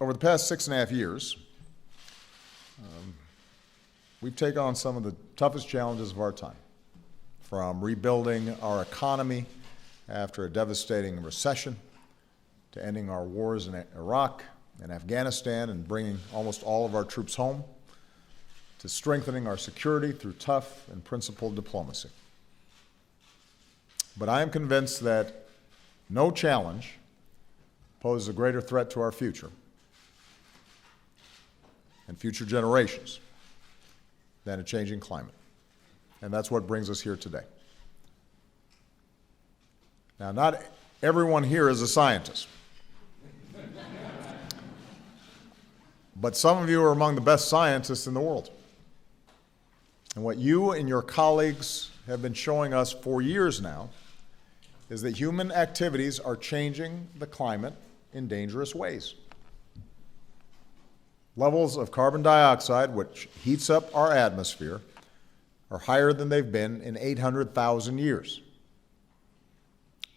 over the past 6.5 years, we've taken on some of the toughest challenges of our time, from rebuilding our economy after a devastating recession, to ending our wars in Iraq and Afghanistan and bringing almost all of our troops home, to strengthening our security through tough and principled diplomacy. But I am convinced that no challenge poses a greater threat to our future and future generations than a changing climate. And that's what brings us here today. Now, not everyone here is a scientist, but some of you are among the best scientists in the world. And what you and your colleagues have been showing us for years now is that human activities are changing the climate in dangerous ways. Levels of carbon dioxide, which heats up our atmosphere, are higher than they've been in 800,000 years.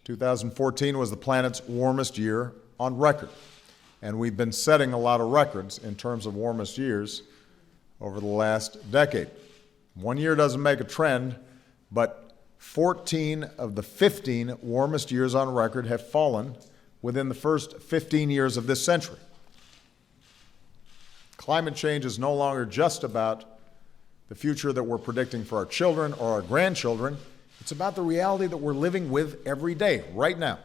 2014 was the planet's warmest year on record, and we've been setting a lot of records in terms of warmest years over the last decade. One year doesn't make a trend, but 14 of the 15 warmest years on record have fallen within the first 15 years of this century. Climate change is no longer just about the future that we're predicting for our children or our grandchildren. It's about the reality that we're living with every day, right now.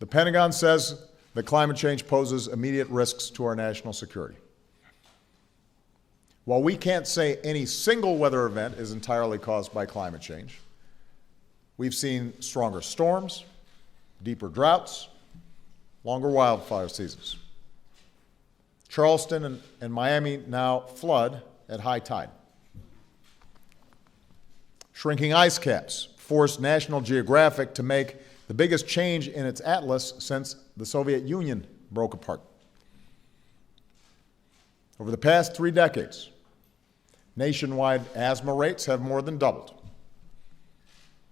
The Pentagon says that climate change poses immediate risks to our national security. While we can't say any single weather event is entirely caused by climate change, we've seen stronger storms, deeper droughts, longer wildfire seasons. Charleston and Miami now flood at high tide. Shrinking ice caps forced National Geographic to make the biggest change in its atlas since the Soviet Union broke apart. Over the past 3 decades, nationwide asthma rates have more than doubled.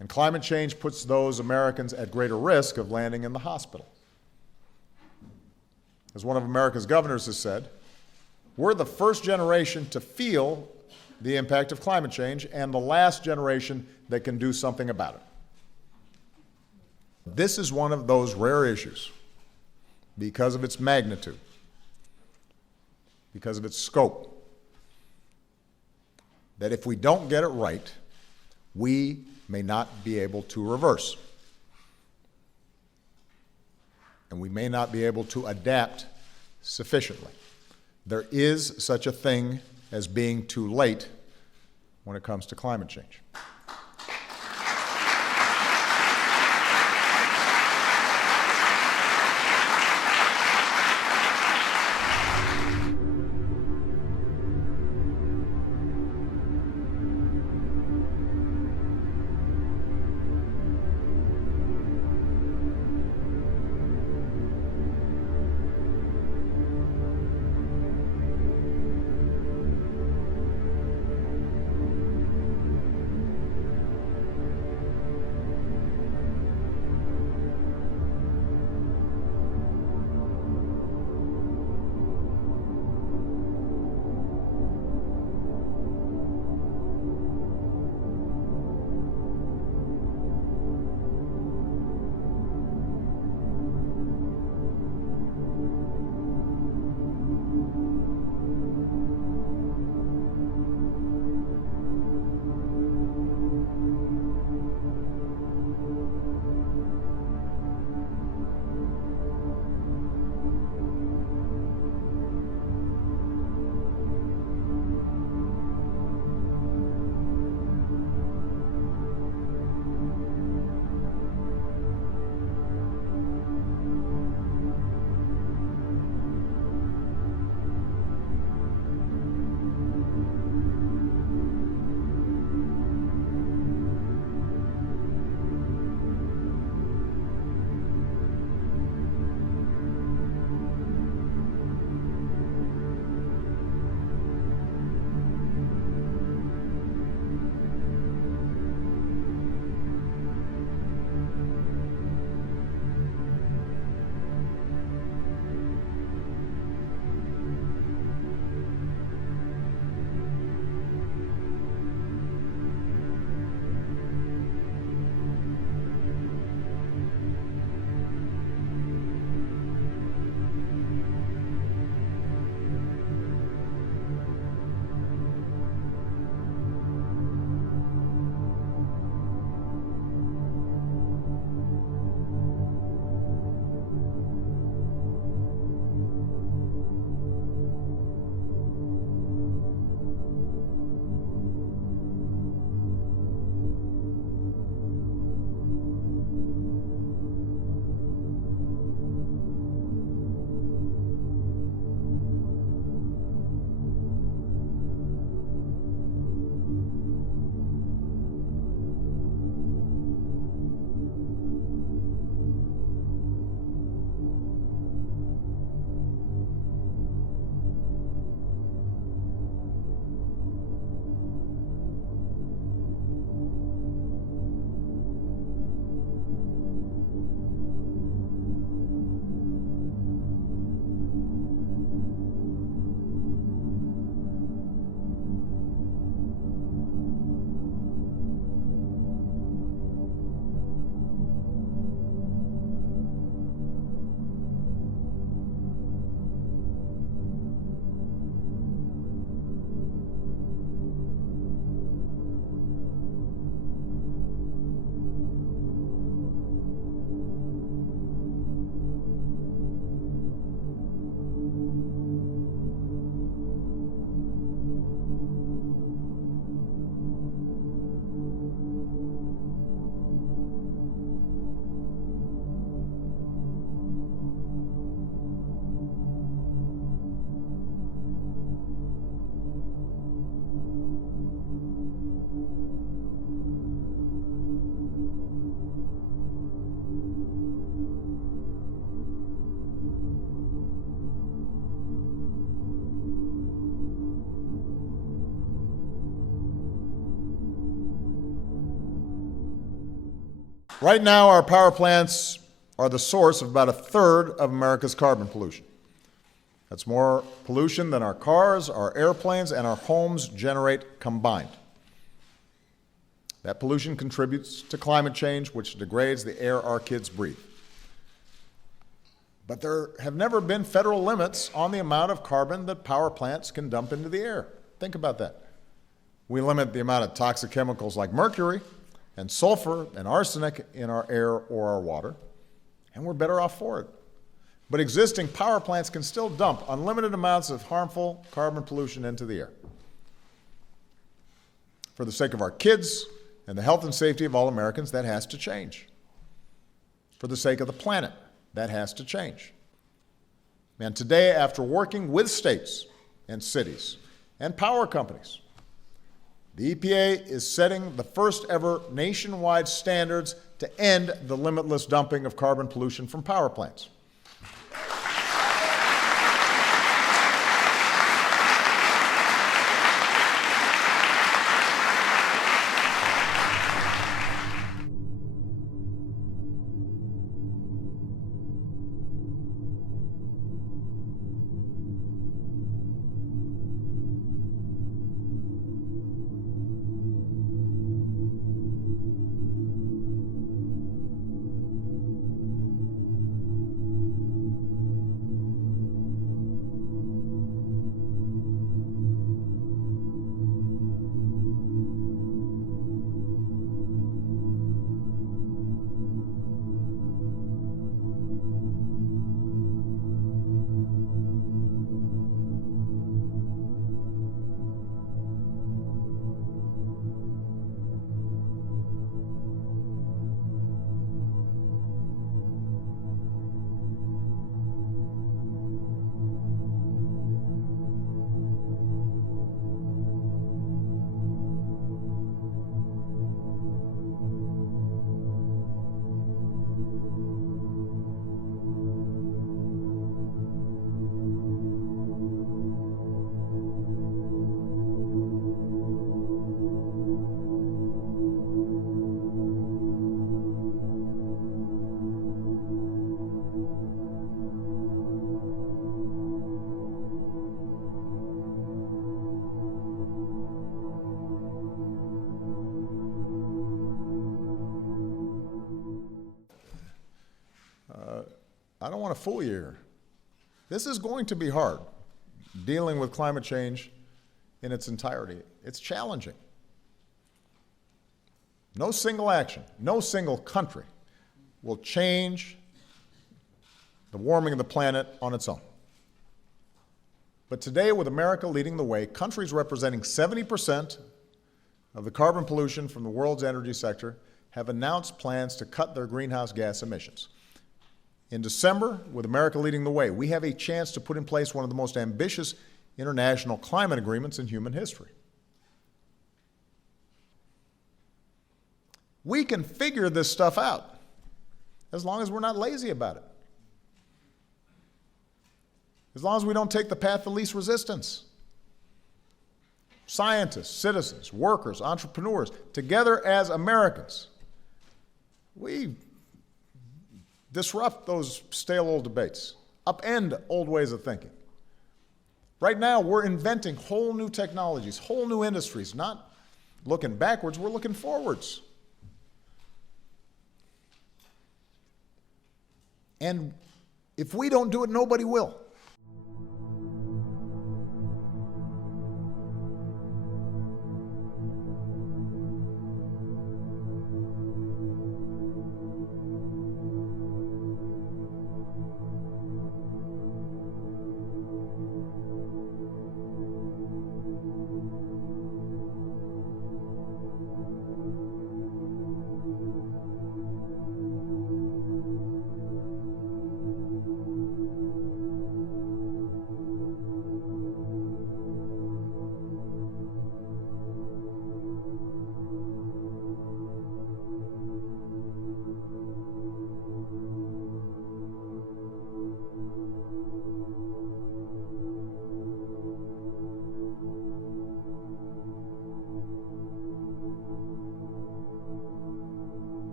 And climate change puts those Americans at greater risk of landing in the hospital. As one of America's governors has said, we're the first generation to feel the impact of climate change and the last generation that can do something about it. This is one of those rare issues, because of its magnitude, because of its scope, that if we don't get it right, we may not be able to reverse. And we may not be able to adapt sufficiently. There is such a thing as being too late when it comes to climate change. Right now, our power plants are the source of about a third of America's carbon pollution. That's more pollution than our cars, our airplanes, and our homes generate combined. That pollution contributes to climate change, which degrades the air our kids breathe. But there have never been federal limits on the amount of carbon that power plants can dump into the air. Think about that. We limit the amount of toxic chemicals like mercury and sulfur and arsenic in our air or our water, and we're better off for it. But existing power plants can still dump unlimited amounts of harmful carbon pollution into the air. For the sake of our kids and the health and safety of all Americans, that has to change. For the sake of the planet, that has to change. And today, after working with states and cities and power companies, the EPA is setting the first ever nationwide standards to end the limitless dumping of carbon pollution from power plants. I don't want to fool you here. This is going to be hard, dealing with climate change in its entirety. It's challenging. No single action, no single country will change the warming of the planet on its own. But today, with America leading the way, countries representing 70% of the carbon pollution from the world's energy sector have announced plans to cut their greenhouse gas emissions. In December, with America leading the way, we have a chance to put in place one of the most ambitious international climate agreements in human history. We can figure this stuff out as long as we're not lazy about it. As long as we don't take the path of least resistance. Scientists, citizens, workers, entrepreneurs, together as Americans, we disrupt those stale old debates, upend old ways of thinking. Right now, we're inventing whole new technologies, whole new industries, not looking backwards, we're looking forwards. And if we don't do it, nobody will.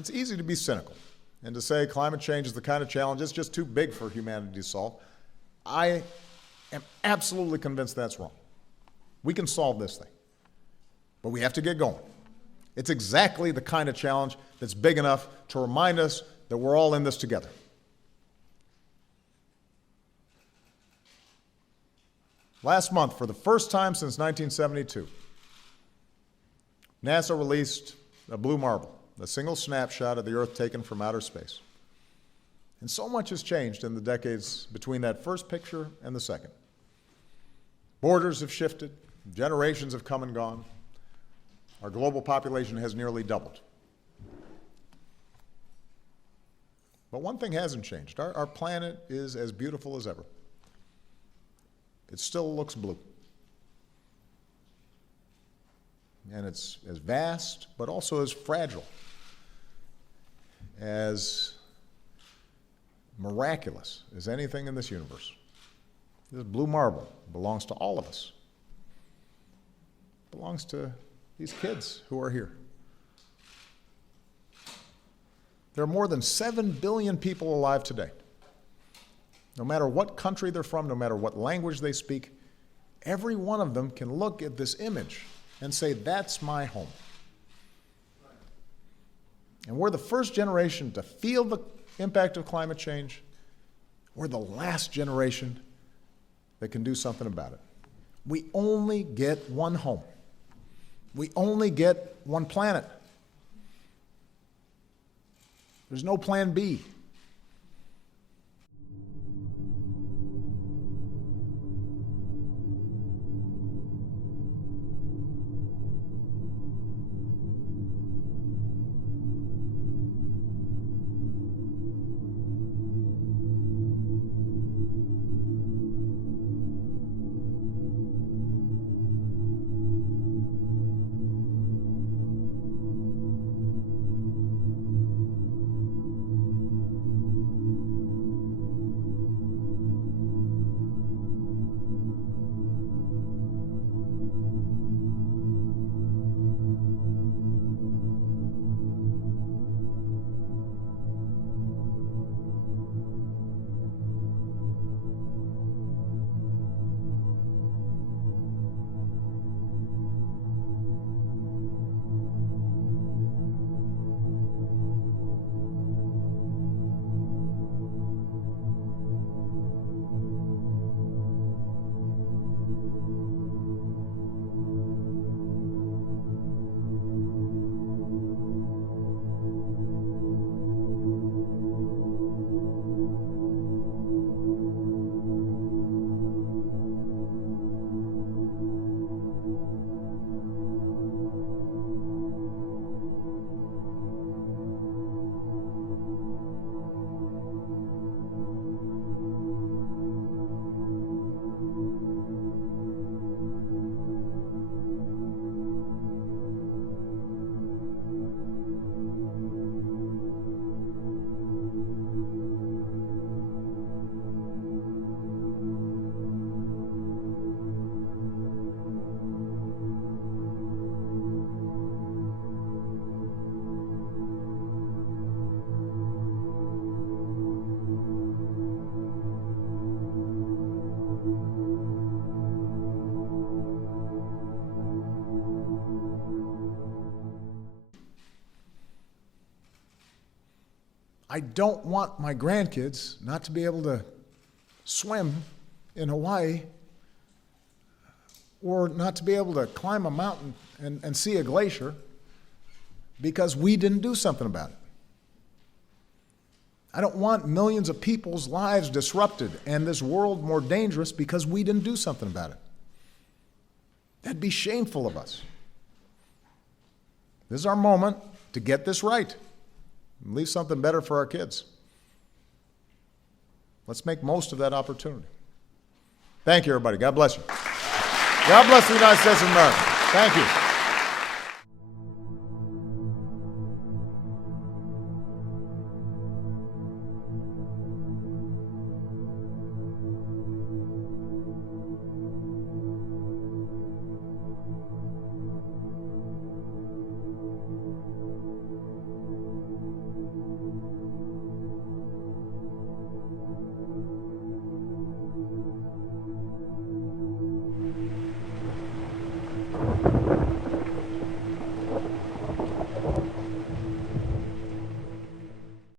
it's easy to be cynical and to say climate change is the kind of challenge that's just too big for humanity to solve. I am absolutely convinced that's wrong. We can solve this thing, but we have to get going. It's exactly the kind of challenge that's big enough to remind us that we're all in this together. Last month, for the first time since 1972, NASA released a blue marble, a single snapshot of the Earth taken from outer space. And so much has changed in the decades between that first picture and the second. Borders have shifted, generations have come and gone. Our global population has nearly doubled. But one thing hasn't changed. Our planet is as beautiful as ever. It still looks blue. And it's as vast, but also as fragile, as miraculous as anything in this universe. This blue marble belongs to all of us. It belongs to these kids who are here. There are more than 7 billion people alive today. No matter what country they're from, no matter what language they speak, every one of them can look at this image and say, that's my home. And we're the first generation to feel the impact of climate change. We're the last generation that can do something about it. We only get one home. We only get one planet. There's no plan B. I don't want my grandkids not to be able to swim in Hawaii or not to be able to climb a mountain and see a glacier because we didn't do something about it. I don't want millions of people's lives disrupted and this world more dangerous because we didn't do something about it. That'd be shameful of us. This is our moment to get this right and leave something better for our kids. Let's make most of that opportunity. Thank you, everybody. God bless you. God bless the United States of America. Thank you.